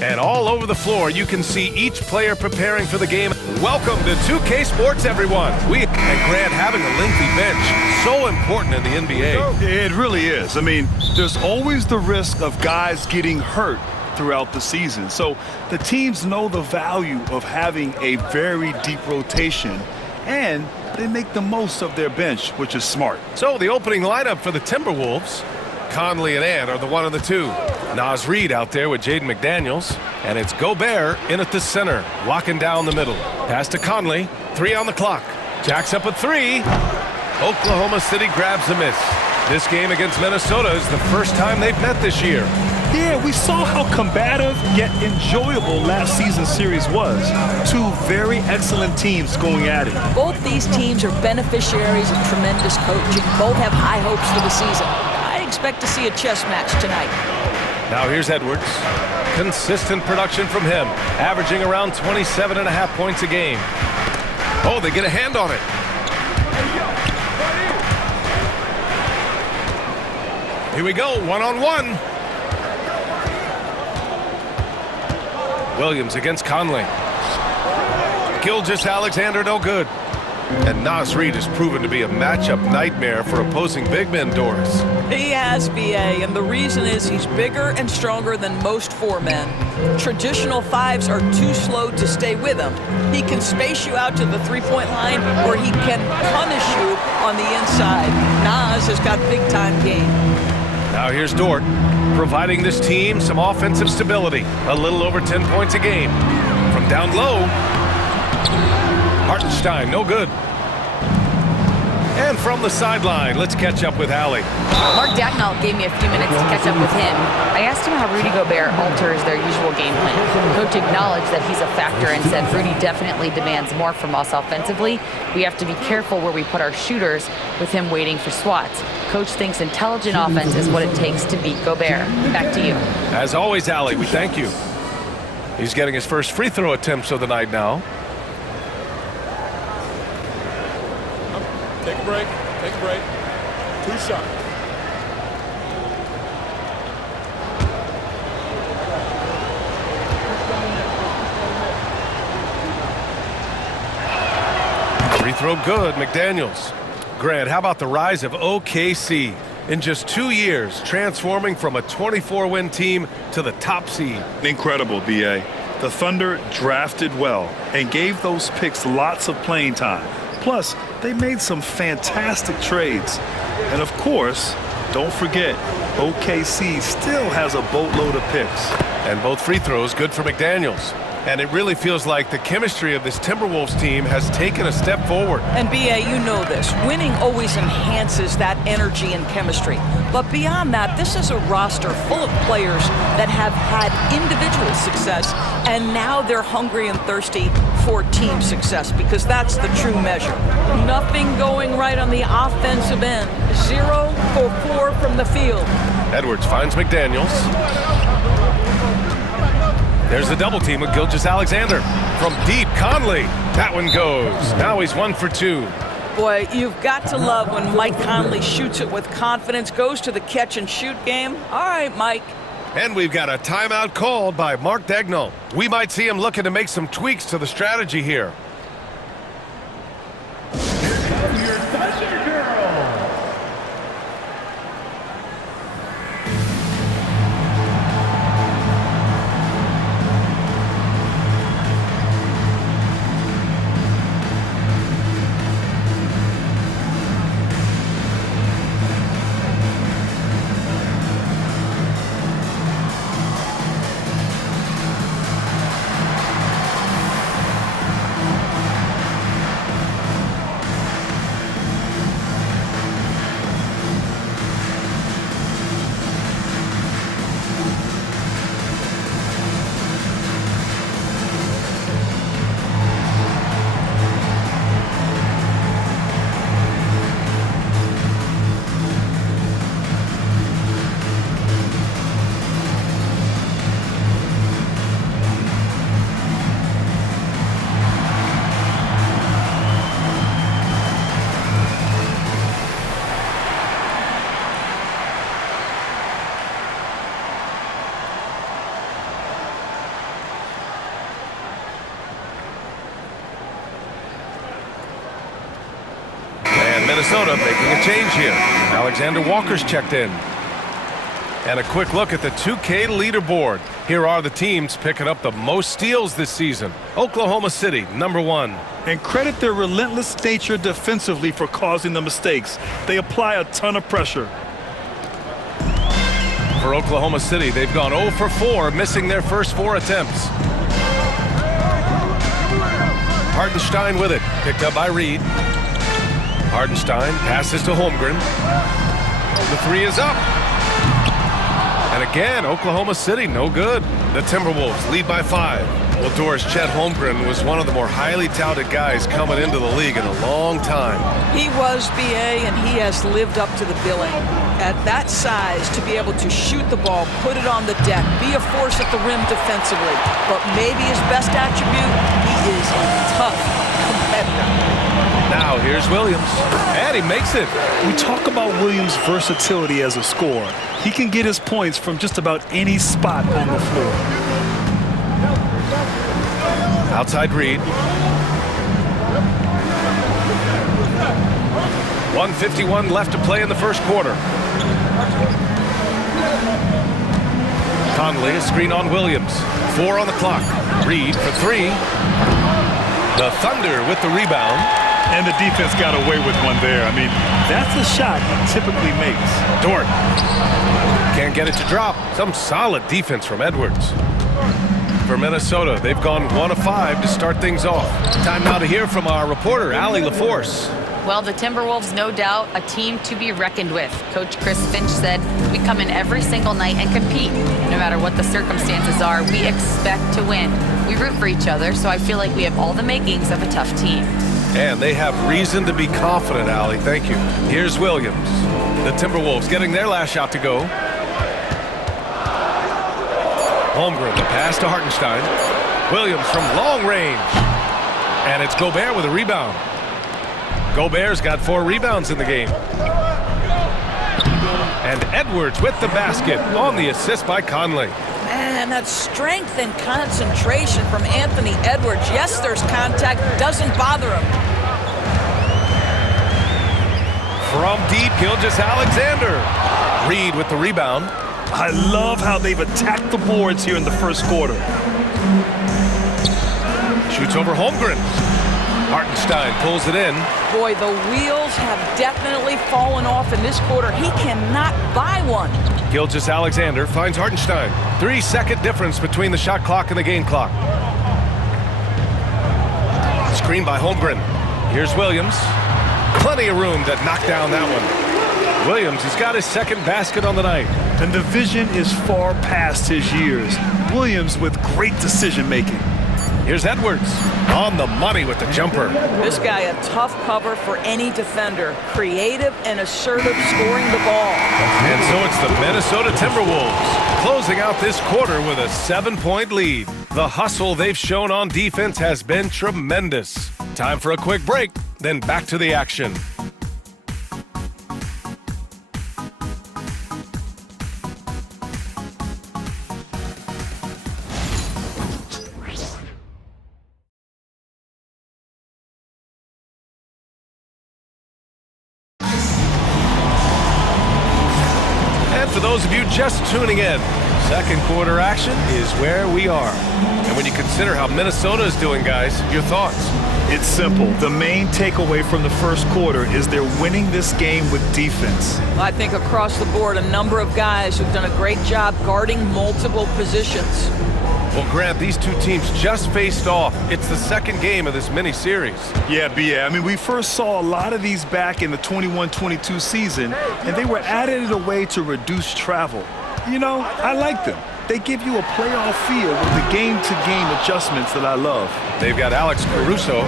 And all over the floor, you can see each player preparing for the game. Welcome to 2K Sports, everyone. And Grant, having a lengthy bench, so important in the NBA. It really is. I mean, there's always the risk of guys getting hurt throughout the season. So the teams know the value of having a very deep rotation, and they make the most of their bench, which is smart. So the opening lineup for the Timberwolves, Conley and Ant are the 1 and the 2. Nas Reed out there with Jaden McDaniels. And it's Gobert in at the center, locking down the middle. Pass to Conley, 3 on the clock. Jack's up at 3. Oklahoma City grabs a miss. This game against Minnesota is the first time they've met this year. Yeah, we saw how combative yet enjoyable last season's series was. Two very excellent teams going at it. Both these teams are beneficiaries of tremendous coaching. Both have high hopes for the season. I expect to see a chess match tonight. Now here's Edwards. Consistent production from him, averaging around 27.5 points a game. Oh, they get a hand on it. Here we go, one-on-one. Williams against Conley. Gilgeous-Alexander, no good. And Nas Reed has proven to be a matchup nightmare for opposing big men, Doris. He has, B.A., and the reason is he's bigger and stronger than most 4 men. Traditional 5s are too slow to stay with him. He can space you out to the three-point line, or he can punish you on the inside. Nas has got big-time game. Now here's Dort, providing this team some offensive stability. A little over 10 points a game. From down low, Hartenstein, no good. And from the sideline, let's catch up with Allie. Mark Dagnall gave me a few minutes to catch up with him. I asked him how Rudy Gobert alters their usual game plan. Coach acknowledged that he's a factor and said Rudy definitely demands more from us offensively. We have to be careful where we put our shooters with him waiting for swats. Coach thinks intelligent offense is what it takes to beat Gobert. Back to you. As always, Allie, we thank you. He's getting his first free throw attempts of the night now. Take a break. Take a break. 2 shots. Free throw good, McDaniels. Grant, how about the rise of OKC? In just 2 years, transforming from a 24-win team to the top seed. Incredible, B.A. The Thunder drafted well and gave those picks lots of playing time. Plus, they made some fantastic trades. And of course, don't forget, OKC still has a boatload of picks. And both free throws good for McDaniels. And it really feels like the chemistry of this Timberwolves team has taken a step forward. And B.A., you know this. Winning always enhances that energy and chemistry. But beyond that, this is a roster full of players that have had individual success, and now they're hungry and thirsty for team success, because that's the true measure. Nothing going right on the offensive end. 0 for 4 from the field. Edwards finds McDaniels. There's the double team with Gilgeous-Alexander. From deep, Conley. That one goes. Now he's 1 for 2. Boy, you've got to love when Mike Conley shoots it with confidence, goes to the catch and shoot game. All right, Mike. And we've got a timeout called by Mark Dagnall. We might see him looking to make some tweaks to the strategy here. Minnesota making a change here. Alexander Walker's checked in. And a quick look at the 2K leaderboard. Here are the teams picking up the most steals this season. Oklahoma City, #1. And credit their relentless nature defensively for causing the mistakes. They apply a ton of pressure. For Oklahoma City, they've gone 0 for 4, missing their first 4 attempts. Hartenstein with it, picked up by Reed. Hartenstein passes to Holmgren. The 3 is up. And again, Oklahoma City, no good. The Timberwolves lead by 5. Well, Doris, Chet Holmgren was one of the more highly touted guys coming into the league in a long time. He was, BA, and he has lived up to the billing. At that size, to be able to shoot the ball, put it on the deck, be a force at the rim defensively. But maybe his best attribute, he is a tough competitor. Now here's Williams, and he makes it. We talk about Williams' versatility as a scorer. He can get his points from just about any spot on the floor. Outside Reed. 1:51 left to play in the first quarter. Conley, a screen on Williams. 4 on the clock. Reed for 3. The Thunder with the rebound. And the defense got away with one there. I mean, that's a shot he typically makes. Dort can't get it to drop. Some solid defense from Edwards. For Minnesota, they've gone 1 of 5 to start things off. Time now to hear from our reporter, Allie LaForce. Well, the Timberwolves, no doubt, a team to be reckoned with. Coach Chris Finch said, we come in every single night and compete. No matter what the circumstances are, we expect to win. We root for each other, so I feel like we have all the makings of a tough team. And they have reason to be confident, Allie. Thank you. Here's Williams. The Timberwolves getting their last shot to go. Holmgren, the pass to Hartenstein. Williams from long range. And it's Gobert with a rebound. Gobert's got 4 rebounds in the game. And Edwards with the basket on the assist by Conley. And that strength and concentration from Anthony Edwards. Yes, there's contact, doesn't bother him. From deep, Gilgeous-Alexander. Reed with the rebound. I love how they've attacked the boards here in the first quarter. Shoots over Holmgren. Hartenstein pulls it in. Boy, the wheels have definitely fallen off in this quarter. He cannot buy one. Gilgeous-Alexander finds Hartenstein. 3-second difference between the shot clock and the game clock. Screen by Holmgren. Here's Williams. Plenty of room to knock down that one. Williams has got his second basket on the night. And the vision is far past his years. Williams with great decision-making. Here's Edwards on the money with the jumper. This guy a tough cover for any defender. Creative and assertive scoring the ball. And so it's the Minnesota Timberwolves closing out this quarter with a 7-point lead. The hustle they've shown on defense has been tremendous. Time for a quick break, then back to the action. For those of you just tuning in, second quarter action is where we are. And when you consider how Minnesota is doing, guys, your thoughts? It's simple. The main takeaway from the first quarter is they're winning this game with defense. I think across the board, a number of guys who've done a great job guarding multiple positions. Well, Grant, these two teams just faced off. It's the second game of this mini-series. Yeah, BA. I mean, we first saw a lot of these back in the 21-22 season, and they were added in a way to reduce travel. You know, I like them. They give you a playoff feel with the game-to-game adjustments that I love. They've got Alex Caruso.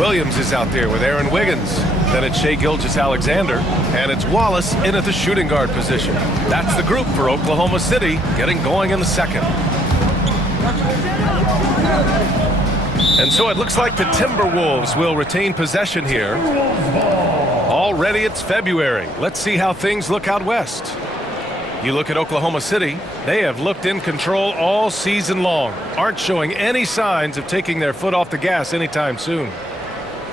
Williams is out there with Aaron Wiggins. Then it's Shai Gilgeous-Alexander. And it's Wallace in at the shooting guard position. That's the group for Oklahoma City getting going in the second. And so it looks like the Timberwolves will retain possession here. Already it's February. Let's see how things look out west. You look at Oklahoma City, they have looked in control all season long. Aren't showing any signs of taking their foot off the gas anytime soon.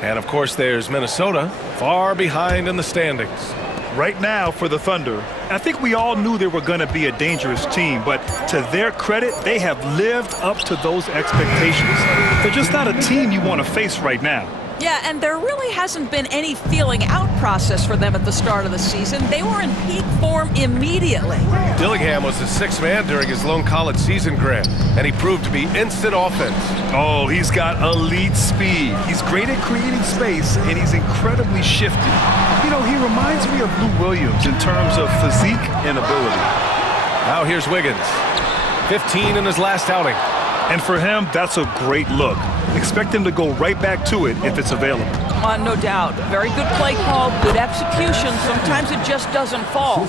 And of course, there's Minnesota, far behind in the standings. Right now for the Thunder, I think we all knew they were going to be a dangerous team, but to their credit, they have lived up to those expectations. They're just not a team you want to face right now. Yeah, and there really hasn't been any feeling out process for them at the start of the season. They were in peak form immediately. Dillingham was the sixth man during his lone college season grant, and he proved to be instant offense. Oh, he's got elite speed. He's great at creating space, and he's incredibly shifty. You know, he reminds me of Lou Williams in terms of physique and ability. Now here's Wiggins, 15 in his last outing. And for him, that's a great look. Expect him to go right back to it if it's available. No doubt. Very good play call, good execution. Sometimes it just doesn't fall.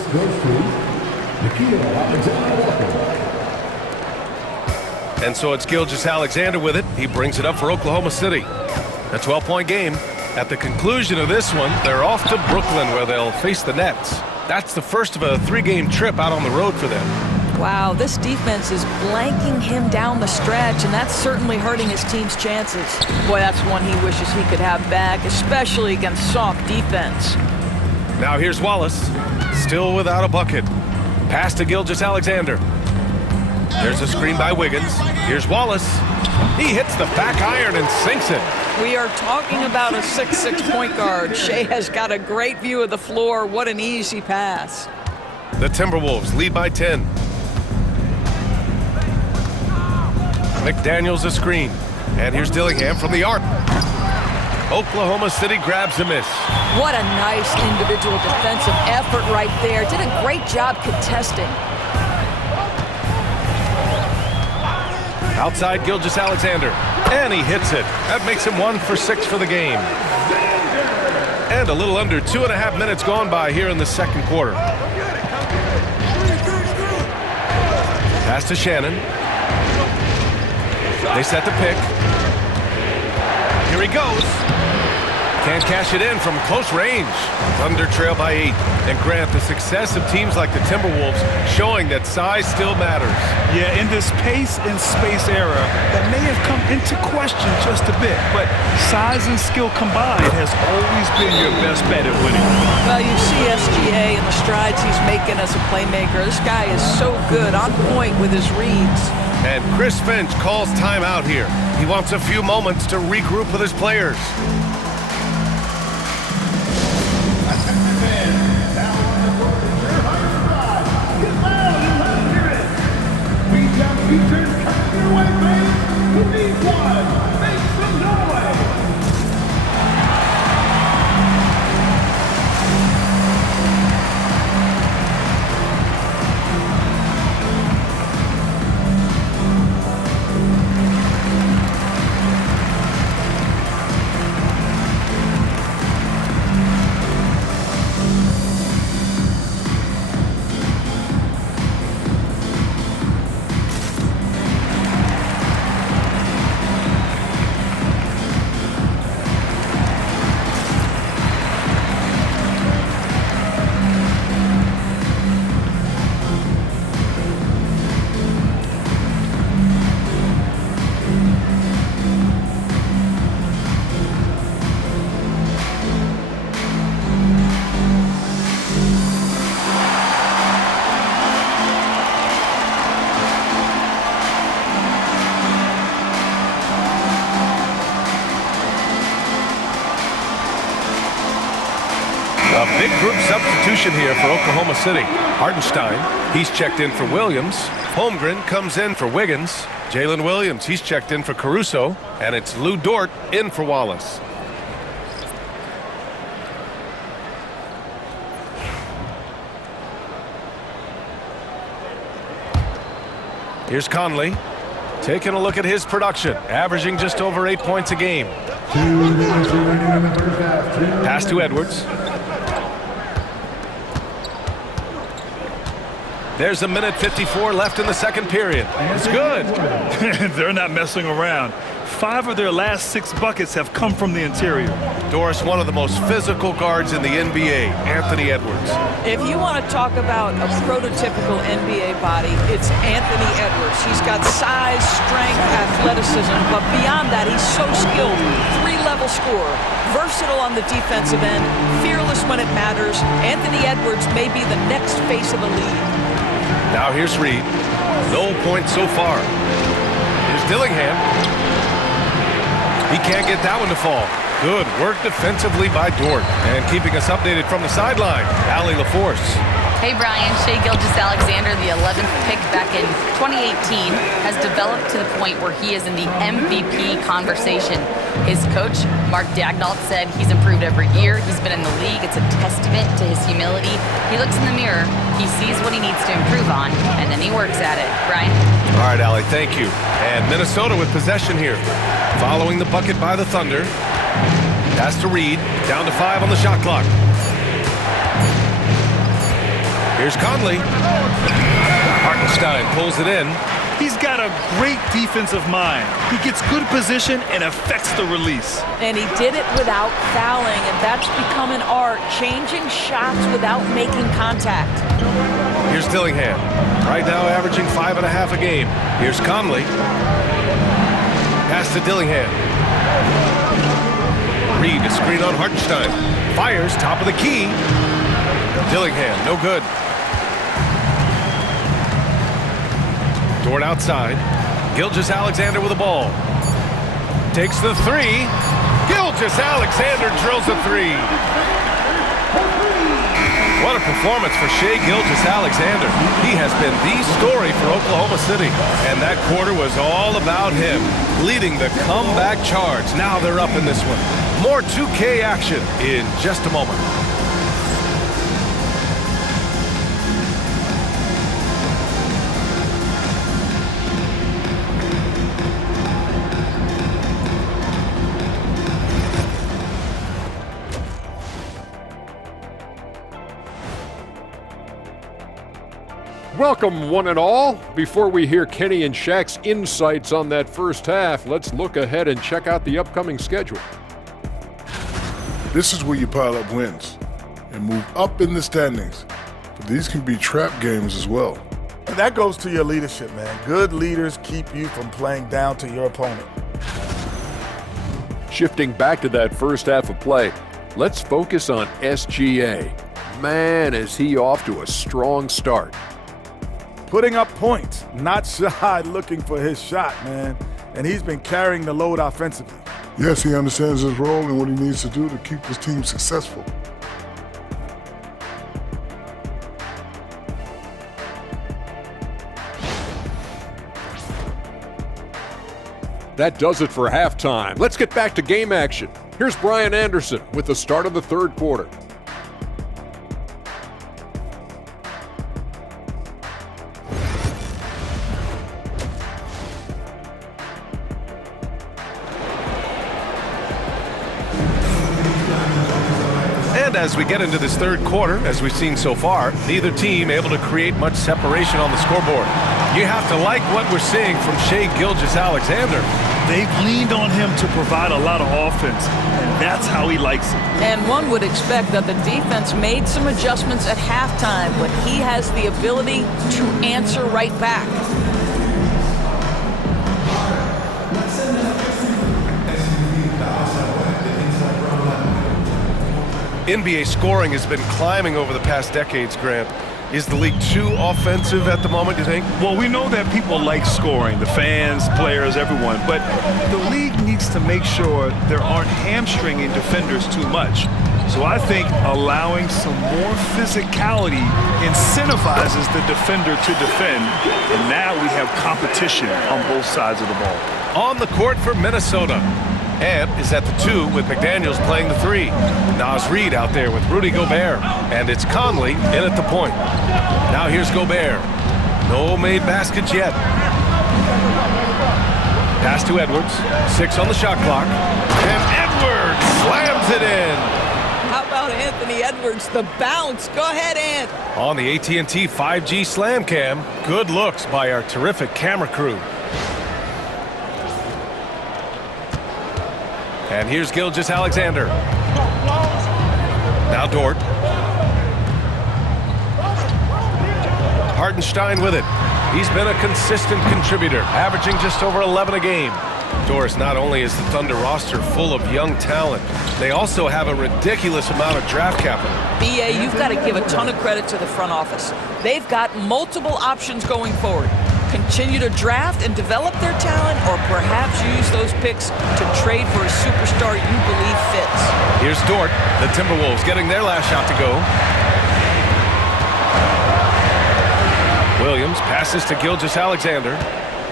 And so it's Gilgeous-Alexander with it. He brings it up for Oklahoma City. A 12-point game. At the conclusion of this one, they're off to Brooklyn where they'll face the Nets. That's the first of a 3-game trip out on the road for them. Wow, this defense is blanking him down the stretch, and that's certainly hurting his team's chances. Boy, that's one he wishes he could have back, especially against soft defense. Now here's Wallace, still without a bucket. Pass to Gilgeous-Alexander. There's a screen by Wiggins. Here's Wallace. He hits the back iron and sinks it. We are talking about a 6'6" point guard. Shea has got a great view of the floor. What an easy pass. The Timberwolves lead by 10. McDaniels a screen. And here's Dillingham from the arc. Oklahoma City grabs a miss. What a nice individual defensive effort right there. Did a great job contesting. Outside Gilgeous-Alexander. And he hits it. That makes him 1 for 6 for the game. And a little under 2.5 minutes gone by here in the second quarter. Pass to Shannon. They set the pick. Here he goes. Can't cash it in from close range. Thunder trail by 8. And Grant, the success of teams like the Timberwolves showing that size still matters. Yeah, in this pace and space era, that may have come into question just a bit, but size and skill combined has always been your best bet at winning. Well, you see SGA and the strides he's making as a playmaker. This guy is so good, on point with his reads. And Chris Finch calls timeout here. He wants a few moments to regroup with his players. A big group substitution here for Oklahoma City. Hartenstein, he's checked in for Williams. Holmgren comes in for Wiggins. Jalen Williams, he's checked in for Caruso. And it's Lou Dort in for Wallace. Here's Conley. Taking a look at his production, averaging just over 8 points a game. Pass to Edwards. There's 1:54 left in the second period. It's good. They're not messing around. 5 of their last 6 buckets have come from the interior. Doris, one of the most physical guards in the NBA, Anthony Edwards. If you want to talk about a prototypical NBA body, it's Anthony Edwards. He's got size, strength, athleticism, but beyond that, he's so skilled. 3-level scorer, versatile on the defensive end, fearless when it matters. Anthony Edwards may be the next face of the league. Now here's Reed. No points so far. Here's Dillingham. He can't get that one to fall. Good work defensively by Dort. And keeping us updated from the sideline, Allie LaForce. Hey, Brian. Shai Gilgeous-Alexander, the 11th pick back in 2018, has developed to the point where he is in the MVP conversation. His coach, Mark Daignault, said he's improved every year. He's been in the league. It's a testament to his humility. He looks in the mirror, he sees what he needs to improve on, and then he works at it. Brian? All right, Allie, thank you. And Minnesota with possession here. Following the bucket by the Thunder. Pass to Reed. Down to 5 on the shot clock. Here's Conley. Hartenstein pulls it in. He's got a great defensive mind. He gets good position and affects the release. And he did it without fouling, and that's become an art, changing shots without making contact. Here's Dillingham. Right now averaging 5.5 a game. Here's Conley. Pass to Dillingham. Reed, a screen on Hartenstein. Fires, top of the key. Dillingham, no good. Dort outside. Gilgeous-Alexander with the ball. Takes the 3. Gilgeous-Alexander drills a 3. What a performance for Shai Gilgeous-Alexander. He has been the story for Oklahoma City. And that quarter was all about him, leading the comeback charge. Now they're up in this one. More 2K action in just a moment. Welcome, one and all. Before we hear Kenny and Shaq's insights on that first half, let's look ahead and check out the upcoming schedule. This is where you pile up wins and move up in the standings. But these can be trap games as well. And that goes to your leadership, man. Good leaders keep you from playing down to your opponent. Shifting back to that first half of play, let's focus on SGA. Man, is he off to a strong start. Putting up points, not shy looking for his shot, man. And he's been carrying the load offensively. Yes, he understands his role and what he needs to do to keep his team successful. That does it for halftime. Let's get back to game action. Here's Brian Anderson with the start of the third quarter. And as we get into this third quarter, as we've seen so far, neither team able to create much separation on the scoreboard. You have to like what we're seeing from Shai Gilgeous-Alexander. They've leaned on him to provide a lot of offense, and that's how he likes it. And one would expect that the defense made some adjustments at halftime, but he has the ability to answer right back. NBA scoring has been climbing over the past decades, Grant. Is the league too offensive at the moment, do you think? Well, we know that people like scoring, the fans, players, everyone, but the league needs to make sure there aren't hamstringing defenders too much. So I think allowing some more physicality incentivizes the defender to defend, and now we have competition on both sides of the ball. On the court for Minnesota. Ant is at the 2 with McDaniels playing the 3. Naz Reid out there with Rudy Gobert. And it's Conley in at the point. Now here's Gobert. No made baskets yet. Pass to Edwards. 6 on the shot clock. And Edwards slams it in. How about Anthony Edwards, the bounce? Go ahead, Ant. On the AT&T 5G Slam Cam. Good looks by our terrific camera crew. And here's Gilgeous-Alexander. Now Dort. Hartenstein with it. He's been a consistent contributor, averaging just over 11 a game. Doris, not only is the Thunder roster full of young talent, they also have a ridiculous amount of draft capital. BA, you've got to give a ton of credit to the front office. They've got multiple options going forward. Continue to draft and develop their talent, or perhaps use those picks to trade for a superstar you believe fits. Here's Dort. The Timberwolves getting their last shot to go. Williams passes to Gilgeous-Alexander.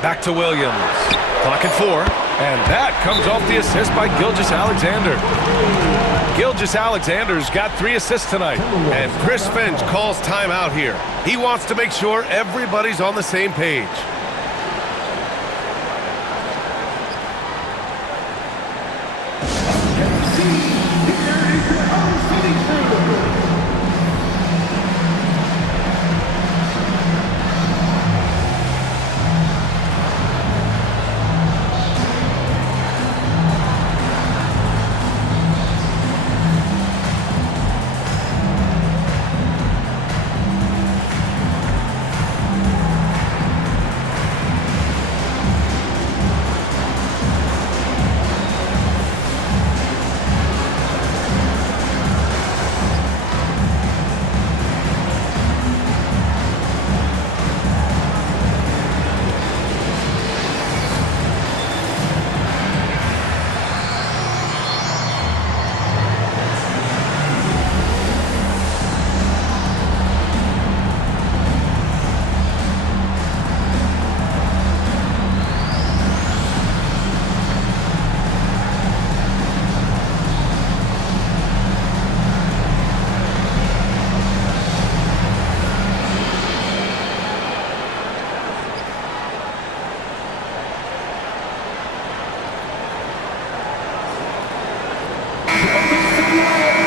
Back to Williams. Clock at 4. And that comes off the assist by Gilgeous-Alexander. Gilgeous-Alexander's got 3 assists tonight. And Chris Finch calls timeout here. He wants to make sure everybody's on the same page.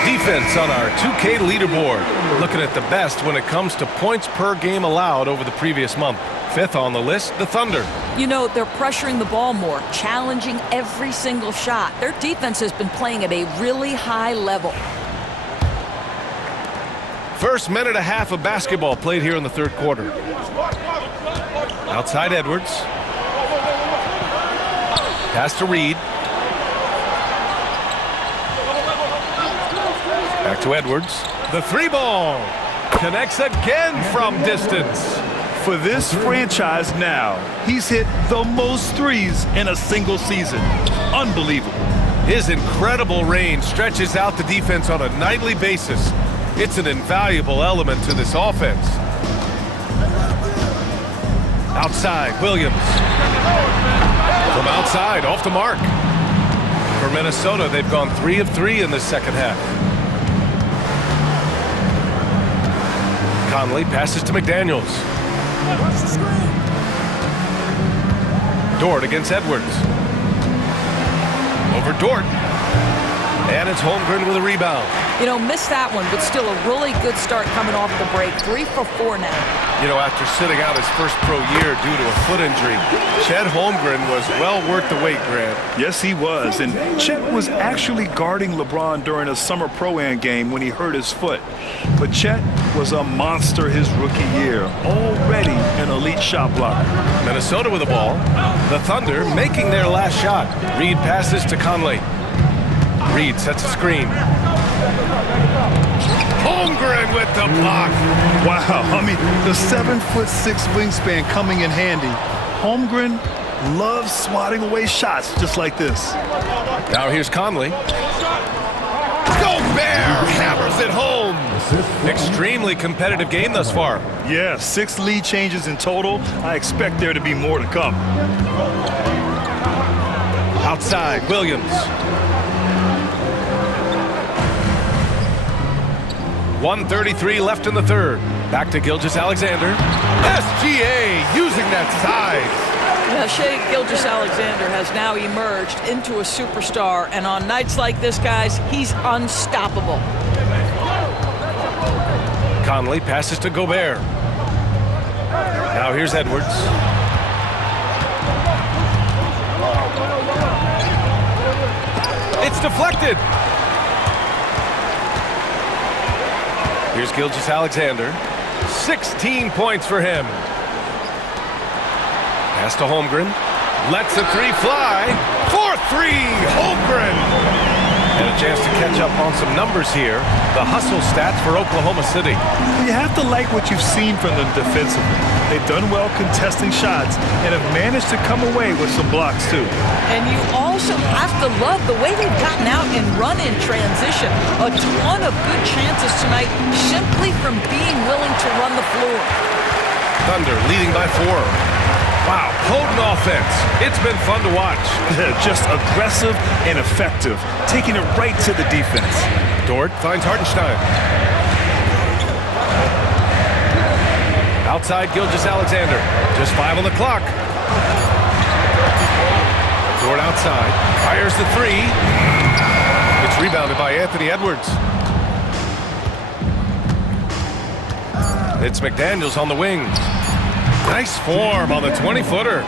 Defense on our 2K leaderboard. Looking at the best when it comes to points per game allowed over the previous month. 5th on the list, the Thunder. You know, they're pressuring the ball more, challenging every single shot. Their defense has been playing at a really high level. First minute and a half of basketball played here in the 3rd quarter. Outside Edwards. Pass to Reed. Back to Edwards. The 3-ball. Connects again from distance. For this franchise now, he's hit the most threes in a single season. Unbelievable. His incredible range stretches out the defense on a nightly basis. It's an invaluable element to this offense. Outside, Williams. From outside, off the mark. For Minnesota, they've gone 3 of 3 in the second half. Conley passes to McDaniels. Dort against Edwards. Over Dort. And it's Holmgren with a rebound. You know, missed that one, but still a really good start coming off the break. 3 for 4 now. You know, after sitting out his first pro year due to a foot injury, Chet Holmgren was well worth the wait, Grant. Yes, he was. And Chet was actually guarding LeBron during a summer Pro-Am game when he hurt his foot. But Chet was a monster his rookie year, already an elite shot blocker. Minnesota with the ball. The Thunder making their last shot. Reed passes to Conley. Reed sets a screen. Holmgren with the block. Wow, I mean, the 7'6" wingspan coming in handy. Holmgren loves swatting away shots just like this. Now here's Conley. Gobert hammers it home. Extremely competitive game thus far. Yeah, 6 lead changes in total. I expect there to be more to come. Outside, Williams. 1:33 left in the 3rd. Back to Gilgeous-Alexander. SGA using that size. Yeah, Shai Gilgeous-Alexander has now emerged into a superstar, and on nights like this, guys, he's unstoppable. Conley passes to Gobert. Now here's Edwards. deflected. Here's Gilgeous-Alexander. 16 points for him. Pass to Holmgren. Lets a three fly. 4-3, Holmgren. And a chance to catch up on some numbers here. The hustle stats for Oklahoma City. You have to like what you've seen from them defensively. They've done well contesting shots and have managed to come away with some blocks too. And you also have to love the way they've gotten out and run in transition. A ton of good chances tonight simply from being willing to run the floor. Thunder leading by 4. Wow, potent offense. It's been fun to watch. Just aggressive and effective, taking it right to the defense. Dort finds Hartenstein. Outside Gilgeous-Alexander. Just 5 on the clock. Dort outside. Fires the three. It's rebounded by Anthony Edwards. It's McDaniels on the wing. Nice form on the 20-footer.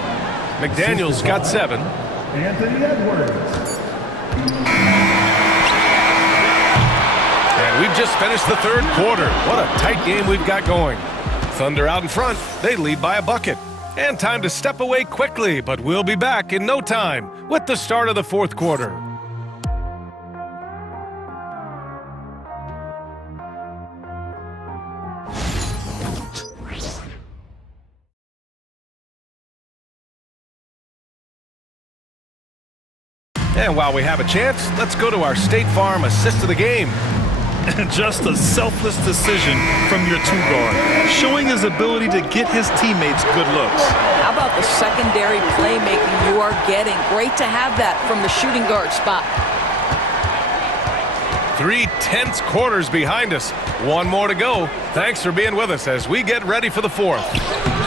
McDaniels got 7. Anthony Edwards. And we've just finished the third quarter. What a tight game we've got going. Thunder out in front. They lead by a bucket. And time to step away quickly, but we'll be back in no time with the start of the fourth quarter. And while we have a chance, let's go to our State Farm assist of the game. Just a selfless decision from your two-guard, showing his ability to get his teammates good looks. How about the secondary playmaking you are getting? Great to have that from the shooting guard spot. 3 tense quarters behind us. One more to go. Thanks for being with us as we get ready for the fourth.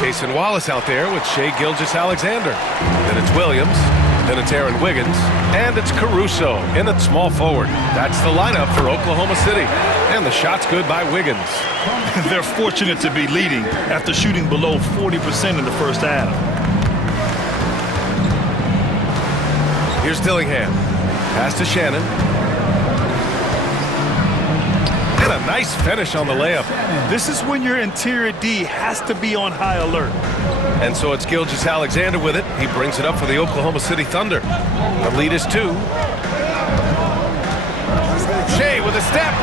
Jason Wallace out there with Shai Gilgeous-Alexander. Then it's Williams. Then it's Aaron Wiggins, and it's Caruso in at small forward. That's the lineup for Oklahoma City. And the shot's good by Wiggins. They're fortunate to be leading after shooting below 40% in the first half. Here's Dillingham. Pass to Shannon. And a nice finish on the layup. This is when your interior D has to be on high alert. And so it's Gilgeous-Alexander with it. He brings it up for the Oklahoma City Thunder. The lead is 2. Shai with a step.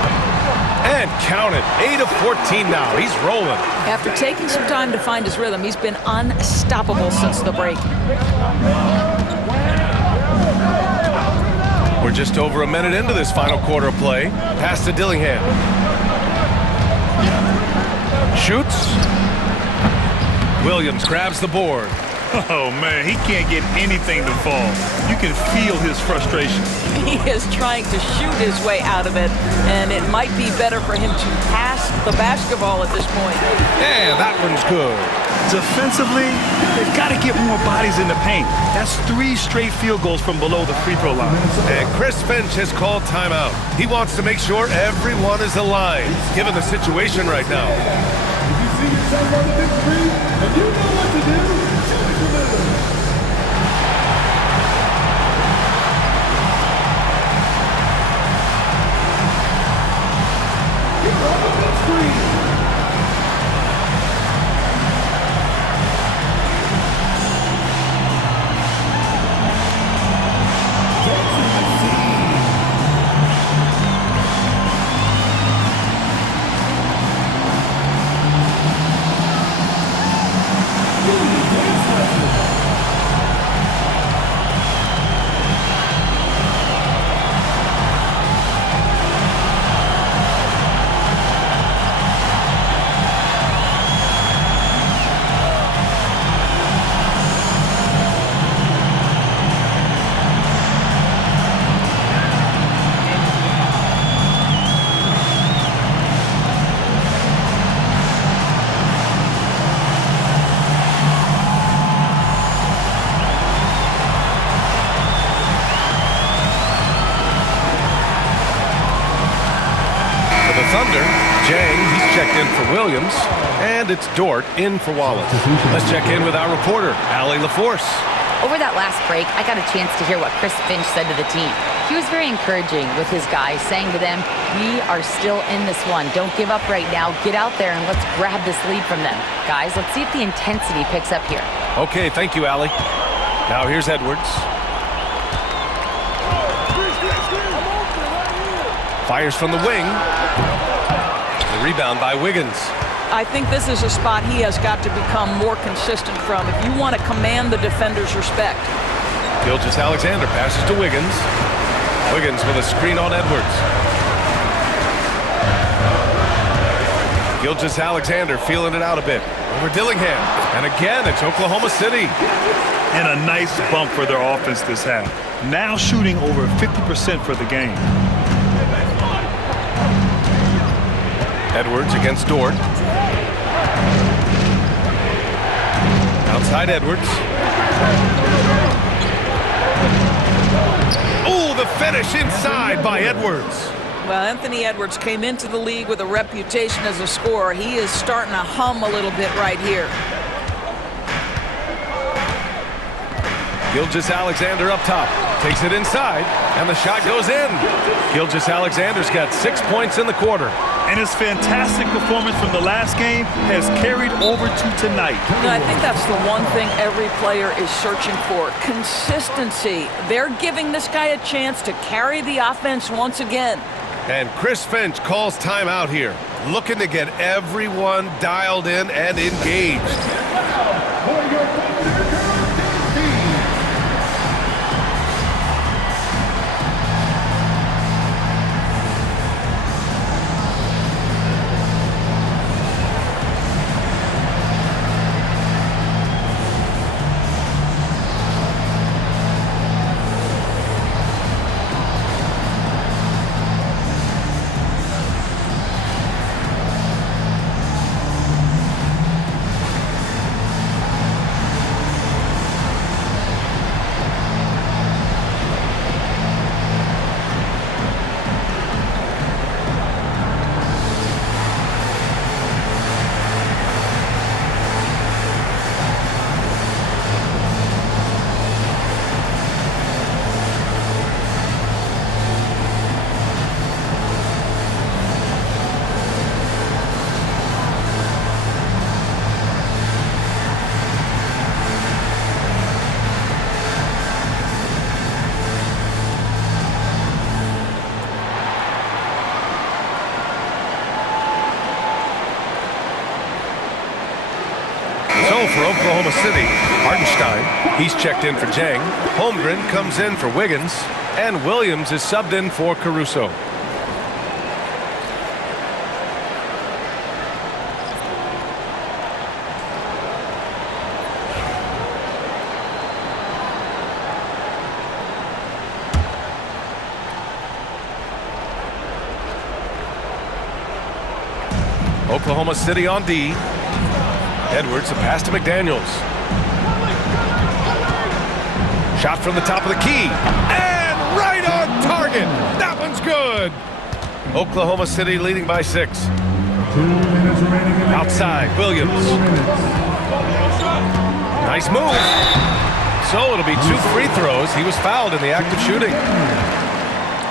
And count it. 8 of 14 now. He's rolling. After taking some time to find his rhythm, he's been unstoppable since the break. We're just over a minute into this final quarter of play. Pass to Dillingham. Shoots. Williams grabs the board. Oh, man, he can't get anything to fall. You can feel his frustration. He is trying to shoot his way out of it, and it might be better for him to pass the basketball at this point. And that one's good. Defensively, they've got to get more bodies in the paint. That's 3 straight field goals from below the free throw line. And Chris Finch has called timeout. He wants to make sure everyone is aligned, given the situation right now. If you see yourself on the big screen and you know what to do, shoot it to them. You're on the big screen. Thunder. Jang, he's checked in for Williams. And it's Dort in for Wallace. Let's check in with our reporter, Allie LaForce. Over that last break, I got a chance to hear what Chris Finch said to the team. He was very encouraging with his guys, saying to them, we are still in this one. Don't give up right now. Get out there and let's grab this lead from them. Guys, let's see if the intensity picks up here. Okay, thank you, Allie. Now here's Edwards. Fires from the wing. The rebound by Wiggins. I think this is a spot he has got to become more consistent from if you want to command the defender's respect. Gilgeous-Alexander passes to Wiggins. Wiggins with a screen on Edwards. Gilgeous-Alexander feeling it out a bit. Over Dillingham. And again, it's Oklahoma City. And a nice bump for their offense this half. Now shooting over 50% for the game. Edwards against Dort. Outside Edwards. Oh, the finish inside by Edwards. Well, Anthony Edwards came into the league with a reputation as a scorer. He is starting to hum a little bit right here. Gilgeous-Alexander up top. Takes it inside, and the shot goes in. Gilgeous-Alexander's got 6 points in the quarter. And his fantastic performance from the last game has carried over to tonight. You know, I think that's the one thing every player is searching for. Consistency. They're giving this guy a chance to carry the offense once again. And Chris Finch calls timeout here, looking to get everyone dialed in and engaged. For Oklahoma City, Hartenstein, he's checked in for Jang. Holmgren comes in for Wiggins, and Williams is subbed in for Caruso. Oklahoma City on D. Edwards, a pass to McDaniels. Shot from the top of the key. And right on target. That one's good. Oklahoma City leading by 6. 2 minutes remaining in the Outside, game. Williams. 2 minutes. Nice move. So it'll be 2 free throws. He was fouled in the act of shooting.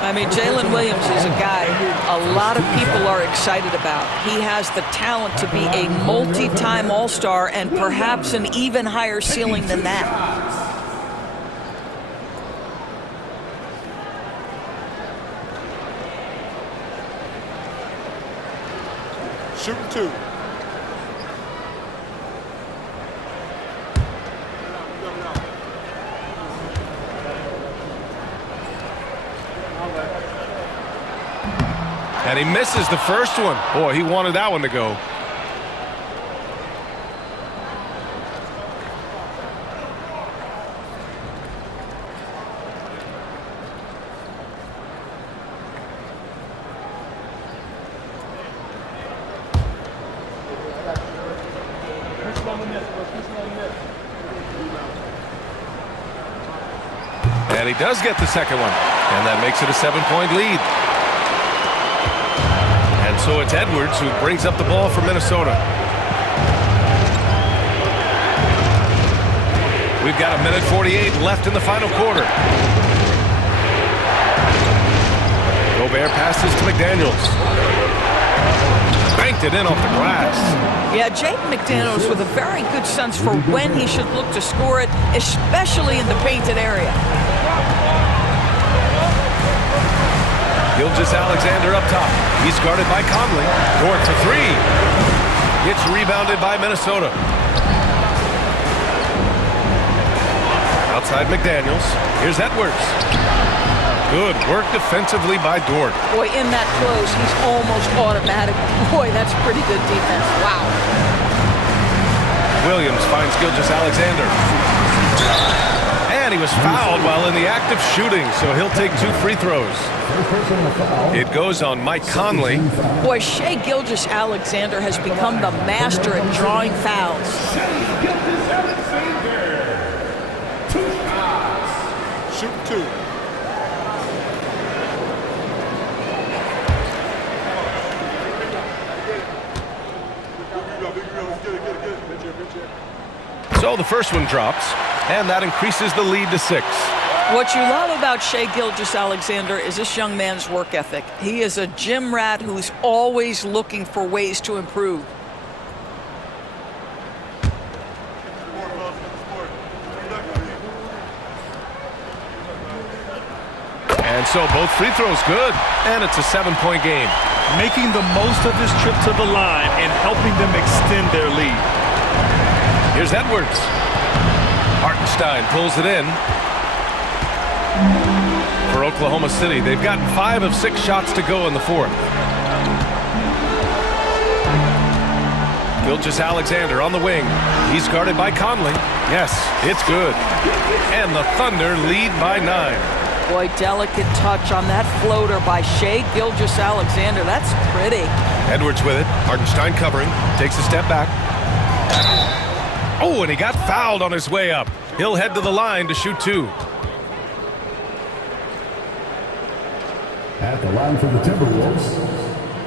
I mean, Jalen Williams is a guy who a lot of people are excited about. He has the talent to be a multi-time All-Star and perhaps an even higher ceiling than that. Shooting 2. And he misses the first one. Boy, he wanted that one to go. And he does get the second one. And that makes it a 7-point lead. And so it's Edwards who brings up the ball for Minnesota. We've got 1:48 left in the final quarter. Gobert passes to McDaniels. Banked it in off the glass. Yeah, Jaden McDaniels with a very good sense for when he should look to score it, especially in the painted area. Gilgeous-Alexander up top. He's guarded by Conley. Dort to three. It's rebounded by Minnesota. Outside McDaniels. Here's Edwards. Good work defensively by Dort. Boy, in that close, he's almost automatic. Boy, that's pretty good defense. Wow. Williams finds Gilgeous-Alexander. And he was fouled while in the act of shooting, so he'll take 2 free throws. It goes on Mike Conley. Boy, Shai Gilgeous-Alexander has become the master at drawing fouls. Shoot 2. So the first one drops, and that increases the lead to 6. What you love about Shai Gilgeous-Alexander is this young man's work ethic. He is a gym rat who's always looking for ways to improve. And so both free throws good, and it's a 7-point game. Making the most of his trip to the line and helping them extend their lead. Here's Edwards. Hartenstein pulls it in. For Oklahoma City, they've gotten 5 of 6 shots to go in the fourth. Gilgeous-Alexander on the wing. He's guarded by Conley. Yes, it's good. And the Thunder lead by 9. Boy, delicate touch on that floater by Shai Gilgeous-Alexander. That's pretty. Edwards with it. Hartenstein covering. Takes a step back. Oh, and he got fouled on his way up. He'll head to the line to shoot 2. At the line for the Timberwolves,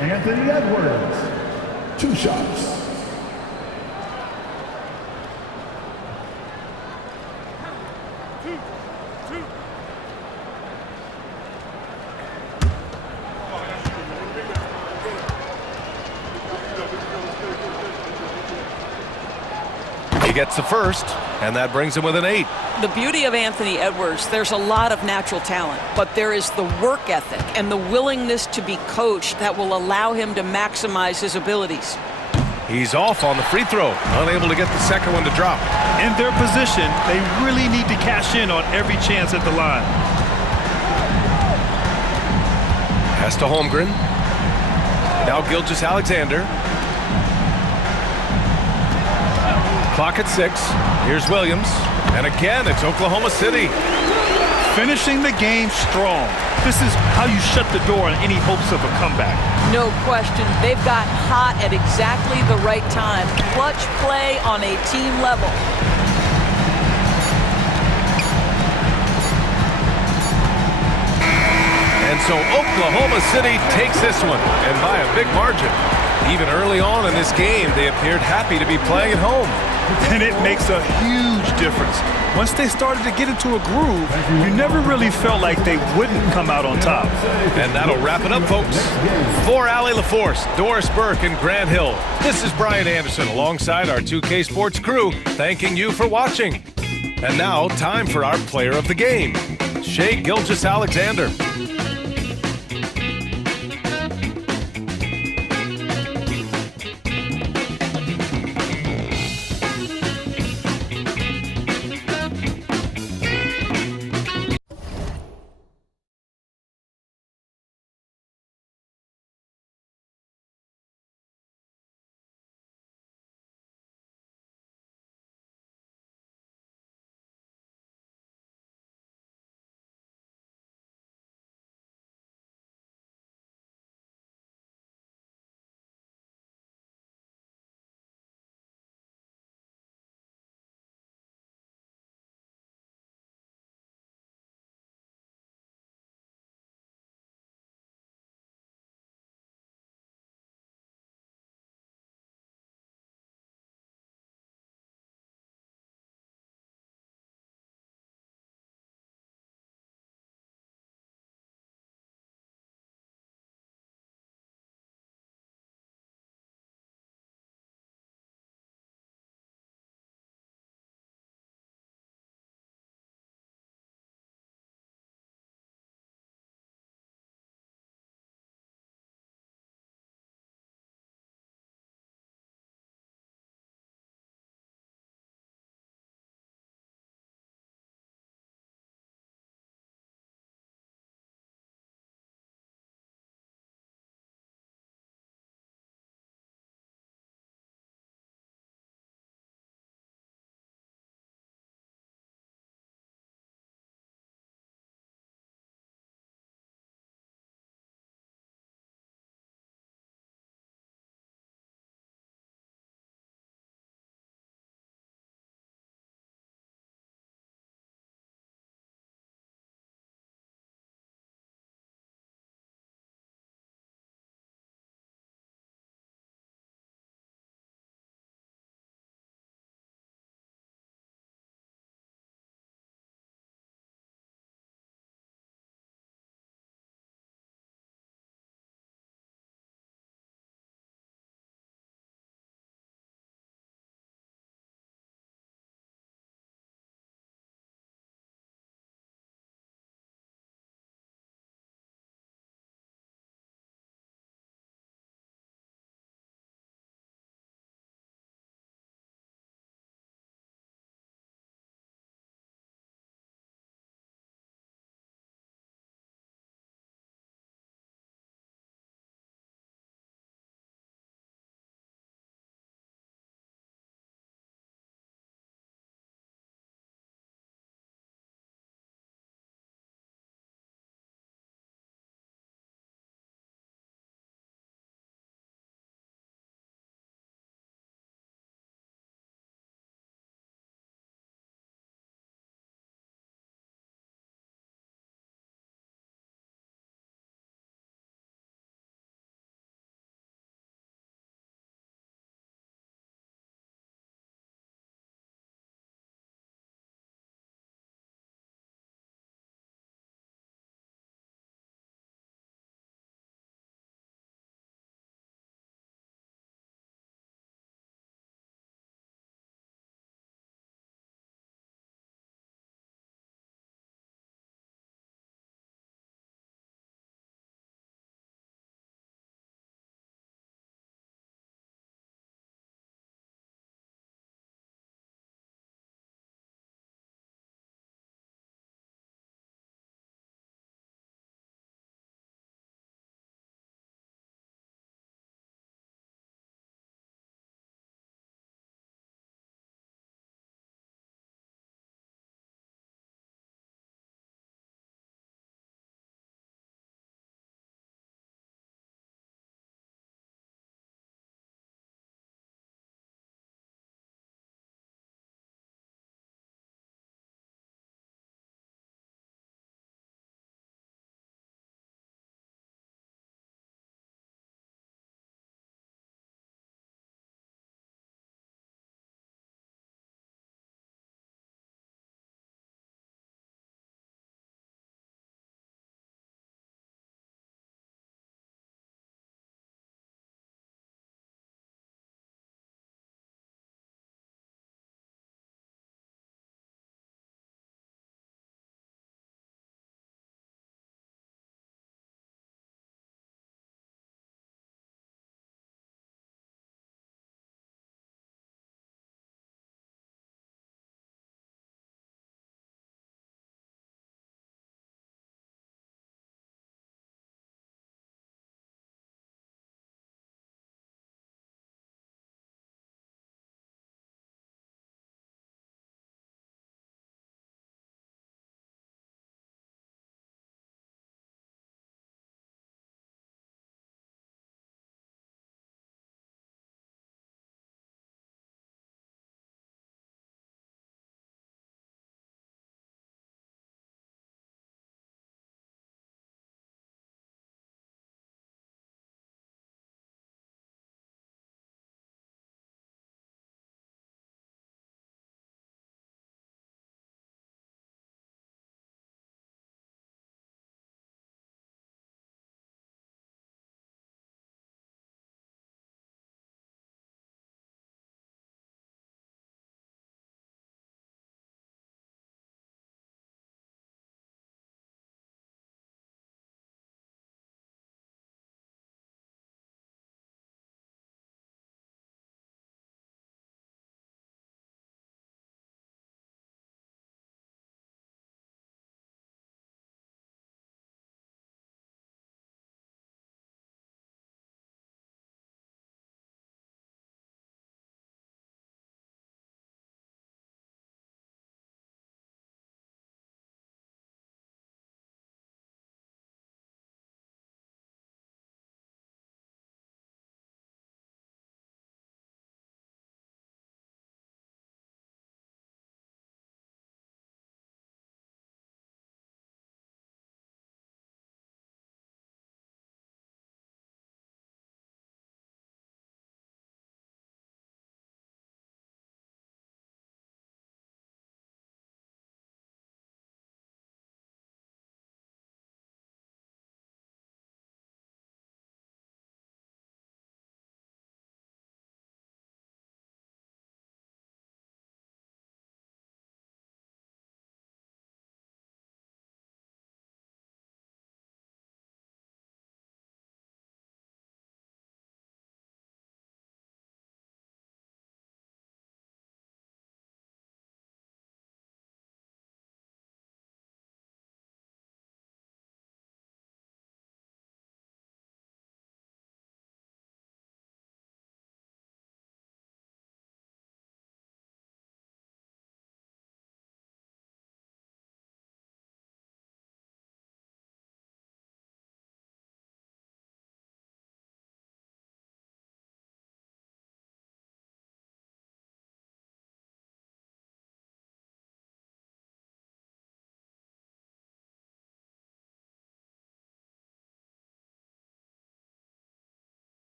Anthony Edwards. 2 shots. He gets the first, and that brings him with an 8. The beauty of Anthony Edwards, there's a lot of natural talent, but there is the work ethic and the willingness to be coached that will allow him to maximize his abilities. He's off on the free throw, unable to get the second one to drop. In their position, they really need to cash in on every chance at the line. Pass to Holmgren. Now Gilgeous-Alexander. Clock at 6. Here's Williams. And again, it's Oklahoma City. Finishing the game strong. This is how you shut the door on any hopes of a comeback. No question. They've got hot at exactly the right time. Clutch play on a team level. And so Oklahoma City takes this one, and by a big margin. Even early on in this game, they appeared happy to be playing at home. And it makes a huge difference. Once they started to get into a groove, you never really felt like they wouldn't come out on top. And that'll wrap it up, folks. For Allie LaForce, Doris Burke, and Grant Hill, this is Brian Anderson alongside our 2K Sports crew, thanking you for watching. And now, time for our player of the game, Shai Gilgeous-Alexander.